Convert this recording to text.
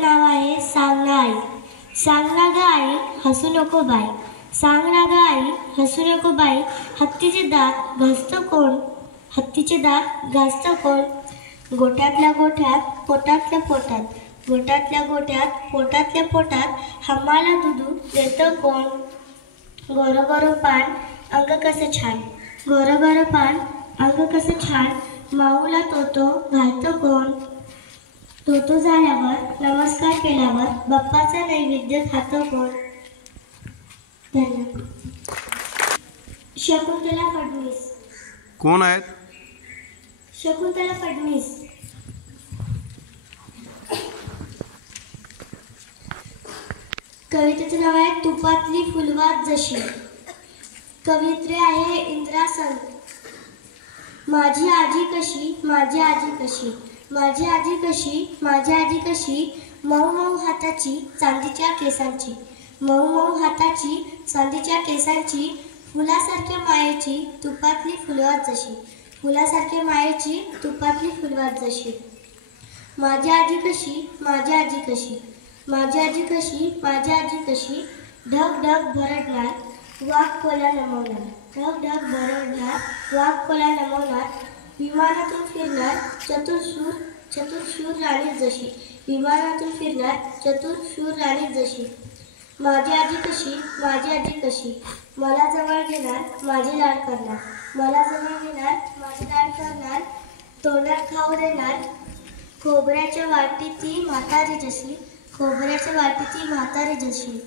नाव आहे सांग ना आई. सांग ना ग आई हसू नको बाई. सांग ना ग आई हसू नको बाई. हत्तीचे दात घासतं कोण? हत्तीचे दात घासतं कोण? गोठ्यातल्या गोठ्यात पोटातल्या पोटात. गोठ्यातल्या गोठ्यात पोटातल्या पोटात हमाला दुधू देतं कोण? गोरं गोरं पान अंग कसं छान. गोरं गोरं पान अंग कसं छान. माऊला तोतो घालतं कोण? तोतो झाल्यावर नमस्कार केल्यावर बाप्पाचा नैवेद्य खातं कोण? धन्यवाद. शकुंतला फडणवीस. कोण आहेत? शकुंतला फडणवीस. कवितेचं नाव आहे तुपातली फुलवात जशी. कवित्री आहे इंद्रा सन. माझी आजी कशी, माझी आजी कशी, माझी आजी कशी, माझी आजी कशी. मऊ मऊ हाताची चांदीच्या केसांची. मऊ मऊ हाताची चांदीच्या केसांची. फुलासारख्या मायेची तुपातली फुलवात जशी. फुलासारख्या मायेची तुपातली फुलवात जशी. माझी आजी कशी, माझी आजी कशी, माझी आजी कशी, माझी आजी कशी. ढग ढग भरडणार वाघ कोला नमवणार. ढग ढग भरडणार वाघ कोला नमवणार. विमानातून फिरणार चतुरशूर राणी जशी. विमानातून फिरणार चतुरशूर राणी जशी. माझी आजी कशी, माझी आजी कशी. मला जवळ घेणार माझे लाड करणार. मला जवळ घेणार माझे लाड करणार. तोंडात खाऊ देणार खोबऱ्याच्या वाटीची म्हातारी जशी. खोबऱ्याच्या वाटीची म्हातारी जशी.